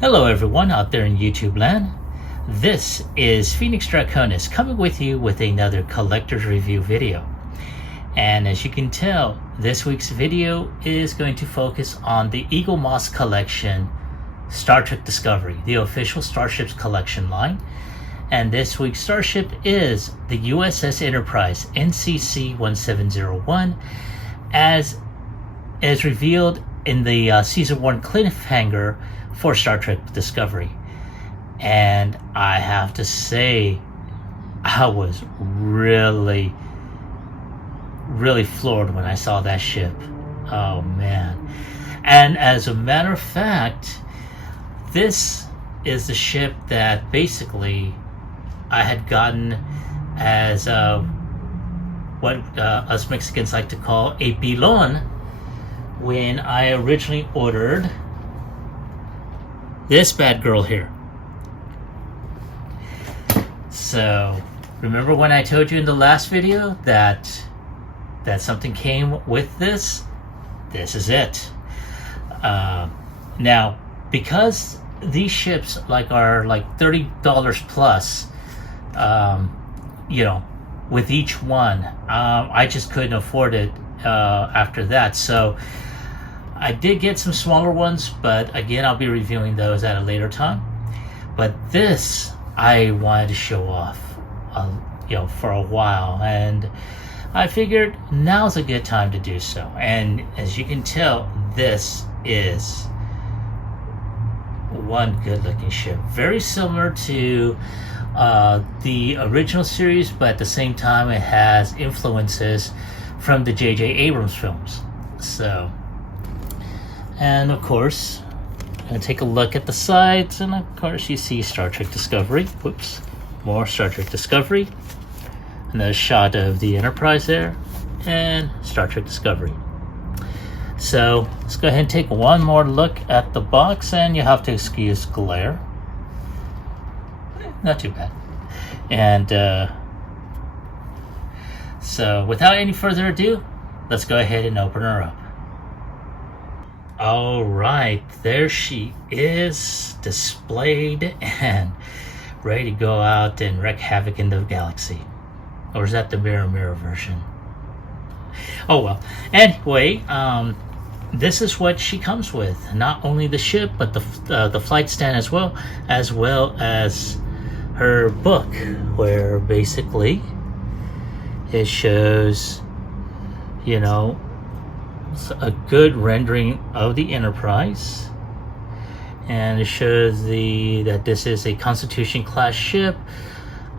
Hello everyone out there in YouTube land. This is Phoenix Draconis coming with you with another collector's review video. And as you can tell, this week's video is going to focus on the Eaglemoss collection Star Trek Discovery, the official Starships collection line. And this week's Starship is the U.S.S. Enterprise NCC-1701 as revealed in the Season 1 cliffhanger for Star Trek Discovery. And I have to say, I was really floored when I saw that ship. Oh man. And as a matter of fact, this is the ship that basically I had gotten as what us Mexicans like to call a pilon when I originally ordered this bad girl here. So remember when I told you in the last video that something came with this? This is it. Now, because these ships are like $30 plus, you know, with each one, I just couldn't afford it after that. So I did get some smaller ones, but again, I'll be reviewing those at a later time. But this I wanted to show off, you know, for a while, and I figured now's a good time to do so. And as you can tell, this is one good-looking ship, very similar to the original series, but at the same time, it has influences from the J.J. Abrams films. So. And of course, I'm going to take a look at the sides, and of course you see Star Trek Discovery. Whoops, more Star Trek Discovery. Another shot of the Enterprise there, and Star Trek Discovery. So let's go ahead and take one more look at the box, and you have to excuse glare. Not too bad. And so without any further ado, let's go ahead and open her up. All right, there she is, displayed and ready to go out and wreak havoc in the galaxy. Or is that the mirror version? Oh well. Anyway, this is what she comes with. Not only the ship, but the flight stand as well as her book, where basically it shows, you know, a good rendering of the Enterprise, and it shows that this is a Constitution class ship,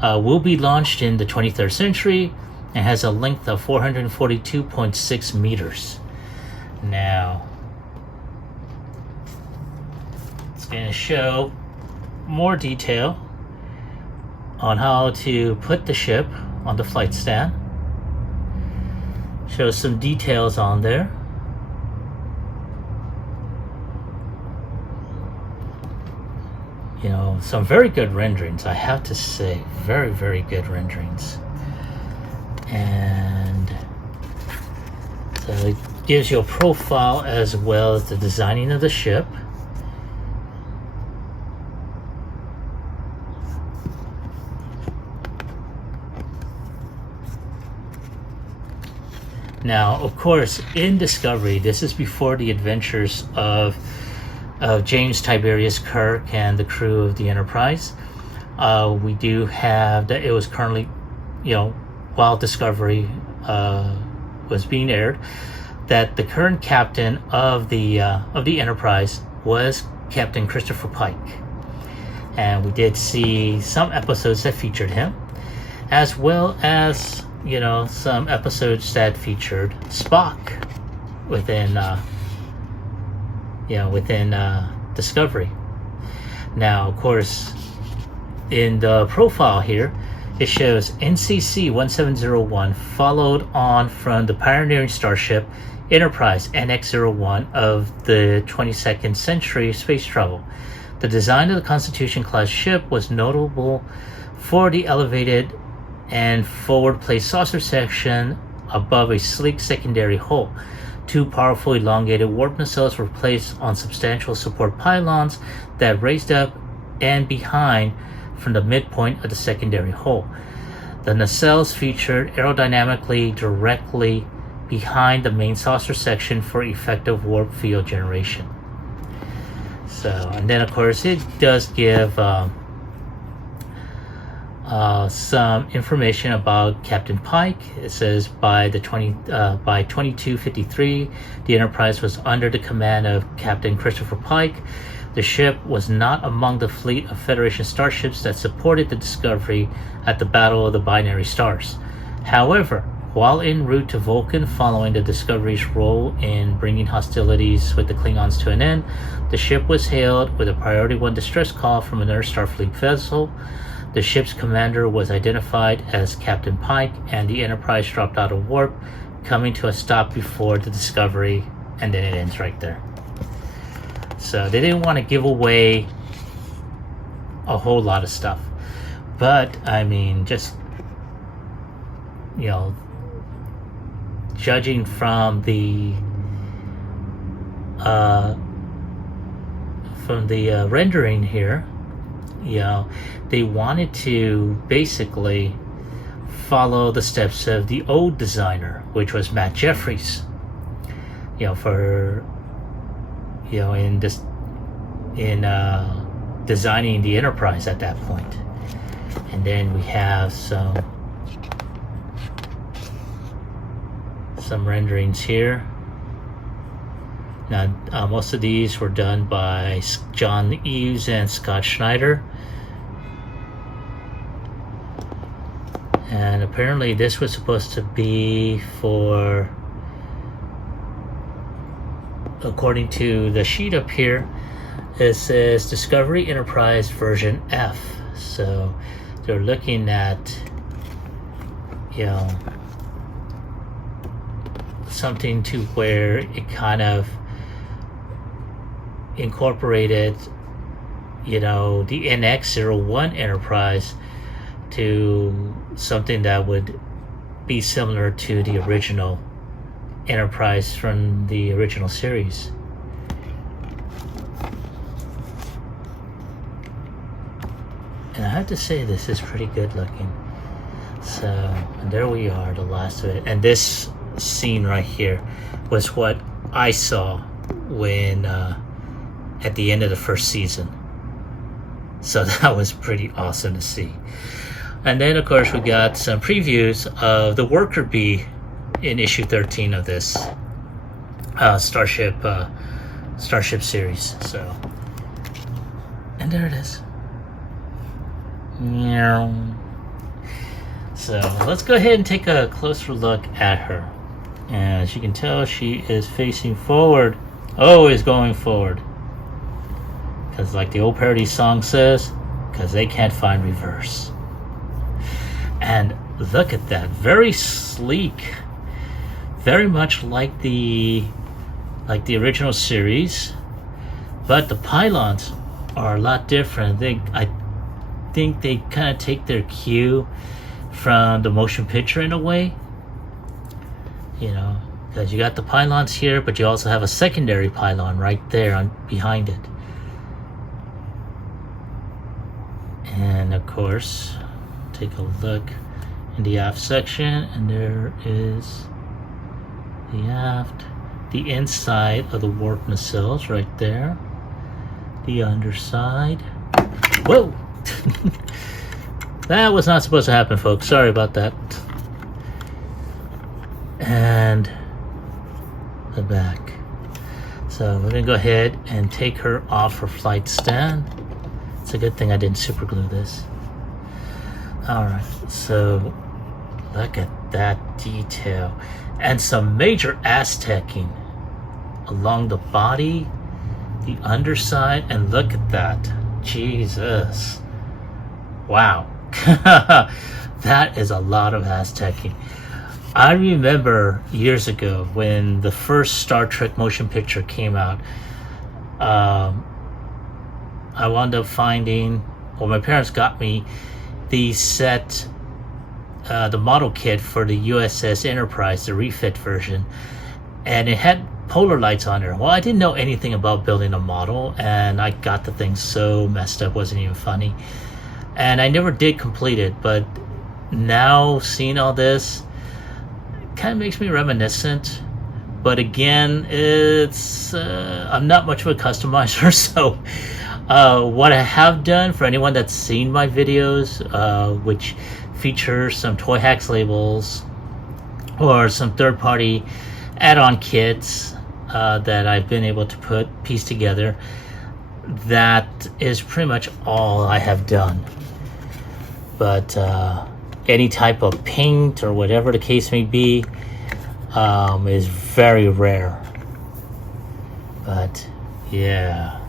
will be launched in the 23rd century, and has a length of 442.6 meters. Now it's going to show more detail on how to put the ship on the flight stand. Shows some details on there. You know, some very good renderings, I have to say. Very good renderings. And so it gives you a profile as well as the designing of the ship. Now, of course, in Discovery, this is before the adventures of James Tiberius Kirk and the crew of the Enterprise. We do have that it was currently, you know, while Discovery was being aired, that the current captain of the Enterprise was Captain Christopher Pike, and we did see some episodes that featured him, as well as, you know, some episodes that featured Spock within Discovery. Now, of course, in the profile here, it shows NCC-1701 followed on from the pioneering starship Enterprise NX-01 of the 22nd century space travel. The design of the Constitution class ship was notable for the elevated and forward placed saucer section above a sleek secondary hull. Two powerful elongated warp nacelles were placed on substantial support pylons that raised up and behind from the midpoint of the secondary hull. The nacelles featured aerodynamically directly behind the main saucer section for effective warp field generation. So, and then of course it does give some information about Captain Pike. It says by 2253, the Enterprise was under the command of Captain Christopher Pike. The ship was not among the fleet of Federation starships that supported the Discovery at the Battle of the Binary Stars. However, while en route to Vulcan following the Discovery's role in bringing hostilities with the Klingons to an end, the ship was hailed with a Priority 1 distress call from another Starfleet vessel. The ship's commander was identified as Captain Pike, and the Enterprise dropped out of warp, coming to a stop before the Discovery, and then it ends right there. So they didn't want to give away a whole lot of stuff. But, I mean, just, you know, judging from the rendering here, you know, they wanted to basically follow the steps of the old designer, which was Matt Jeffries, you know, for, you know, in designing the Enterprise at that point. And then we have some renderings here. Now, most of these were done by John Eves and Scott Schneider. And apparently this was supposed to be for, according to the sheet up here, it says Discovery Enterprise version F. So they're looking at, you know, something to where it kind of incorporated, you know, the NX-01 Enterprise to something that would be similar to the original Enterprise from the original series. And I have to say, this is pretty good looking. So, and there we are, the last of it. And this scene right here was what I saw when at the end of the first season. So that was pretty awesome to see. And then of course we got some previews of the Worker Bee in issue 13 of this Starship series. So, and there it is. So let's go ahead and take a closer look at her. And as you can tell, she is facing forward, always going forward. Because like the old parody song says, because they can't find reverse. And look at that, very sleek, very much like the original series, but the pylons are a lot different. I think they kind of take their cue from the motion picture in a way, you know, because you got the pylons here, but you also have a secondary pylon right there behind it. And of course, take a look in the aft section, and there is the inside of the warp nacelles right there, the underside. Whoa! That was not supposed to happen, folks. Sorry about that. And the back. So we're gonna go ahead and take her off her flight stand. It's a good thing I didn't super glue this. Alright, so look at that detail. And some major Aztecing along the body, the underside, and look at that. Jesus. Wow. That is a lot of Aztecing. I remember years ago when the first Star Trek motion picture came out, I wound up finding, well, my parents got me the set, the model kit for the U.S.S. Enterprise, the refit version. and it had polar lights on there. Well, I didn't know anything about building a model, and I got the thing so messed up, wasn't even funny. And I never did complete it, but now seeing all this kind of makes me reminiscent. But again, it's I'm not much of a customizer, so what I have done for anyone that's seen my videos, which feature some Toy Hacks labels or some third-party add-on kits that I've been able to piece together, that is pretty much all I have done. But any type of paint or whatever the case may be is very rare. But yeah,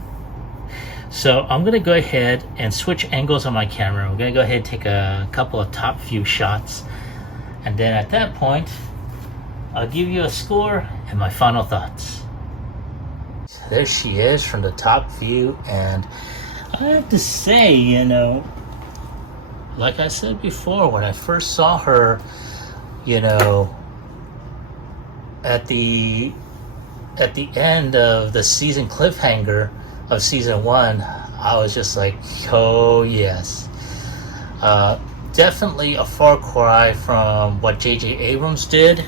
so I'm gonna go ahead and switch angles on my camera. I'm gonna go ahead and take a couple of top view shots, and then at that point I'll give you a score and my final thoughts. So there she is from the top view, and I have to say, you know, like I said before, when I first saw her, you know, at the end of the season cliffhanger of season 1, I was just like, oh yes. Definitely a far cry from what J.J. Abrams did,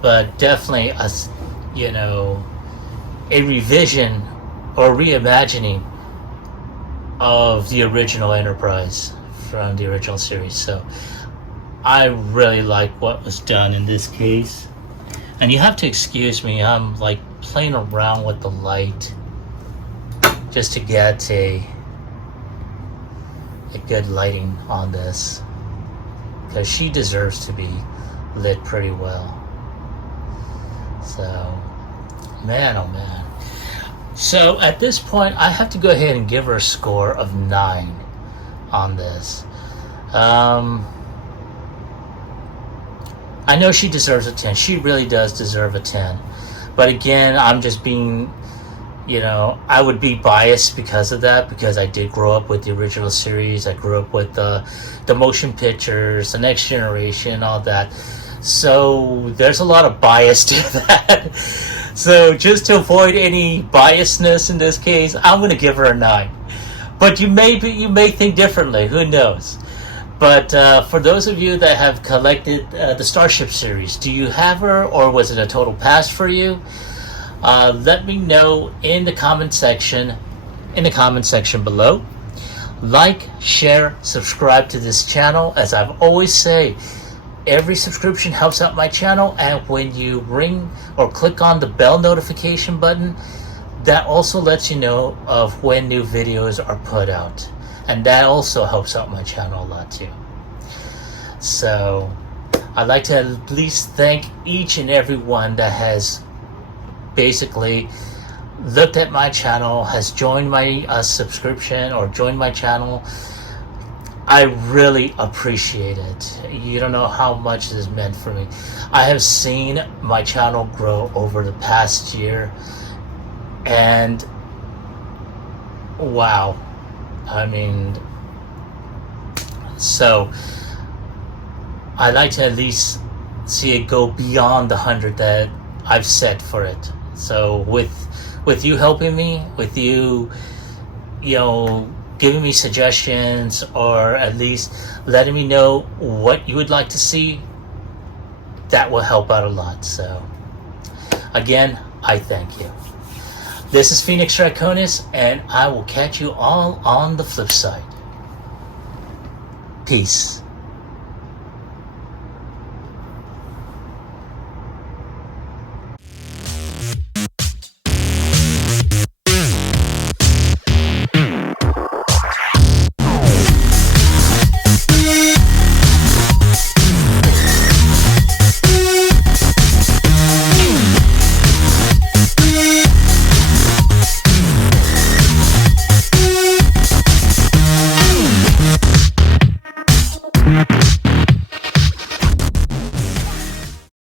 but definitely a, you know, a revision or reimagining of the original Enterprise from the original series. So I really like what was done in this case. And you have to excuse me, I'm like playing around with the light just to get a good lighting on this, because she deserves to be lit pretty well. So, man, oh man. So at this point, I have to go ahead and give her a score of 9 on this. I know she deserves a 10. She really does deserve a 10. But again, I'm just being, you know, I would be biased because of that, because I did grow up with the original series. I grew up with the motion pictures, the Next Generation, all that. So there's a lot of bias to that. So just to avoid any biasness in this case, I'm going to give her a 9. But you may think differently. Who knows? But for those of you that have collected the Starship series, do you have her, or was it a total pass for you? Let me know in the comment section below. Like, share, subscribe to this channel. As I've always say, every subscription helps out my channel, and when you ring or click on the bell notification button, that also lets you know of when new videos are put out. And that also helps out my channel a lot too. So I'd like to at least thank each and every one that has basically looked at my channel, has joined my subscription or joined my channel. I really appreciate it. You don't know how much this meant for me. I have seen my channel grow over the past year, and wow. I mean, so I like to at least see it go beyond the 100 that I've set for it. So with you helping me, with you, you know, giving me suggestions, or at least letting me know what you would like to see, that will help out a lot. So again, I thank you. This is Phoenix Draconis, and I will catch you all on the flip side. Peace.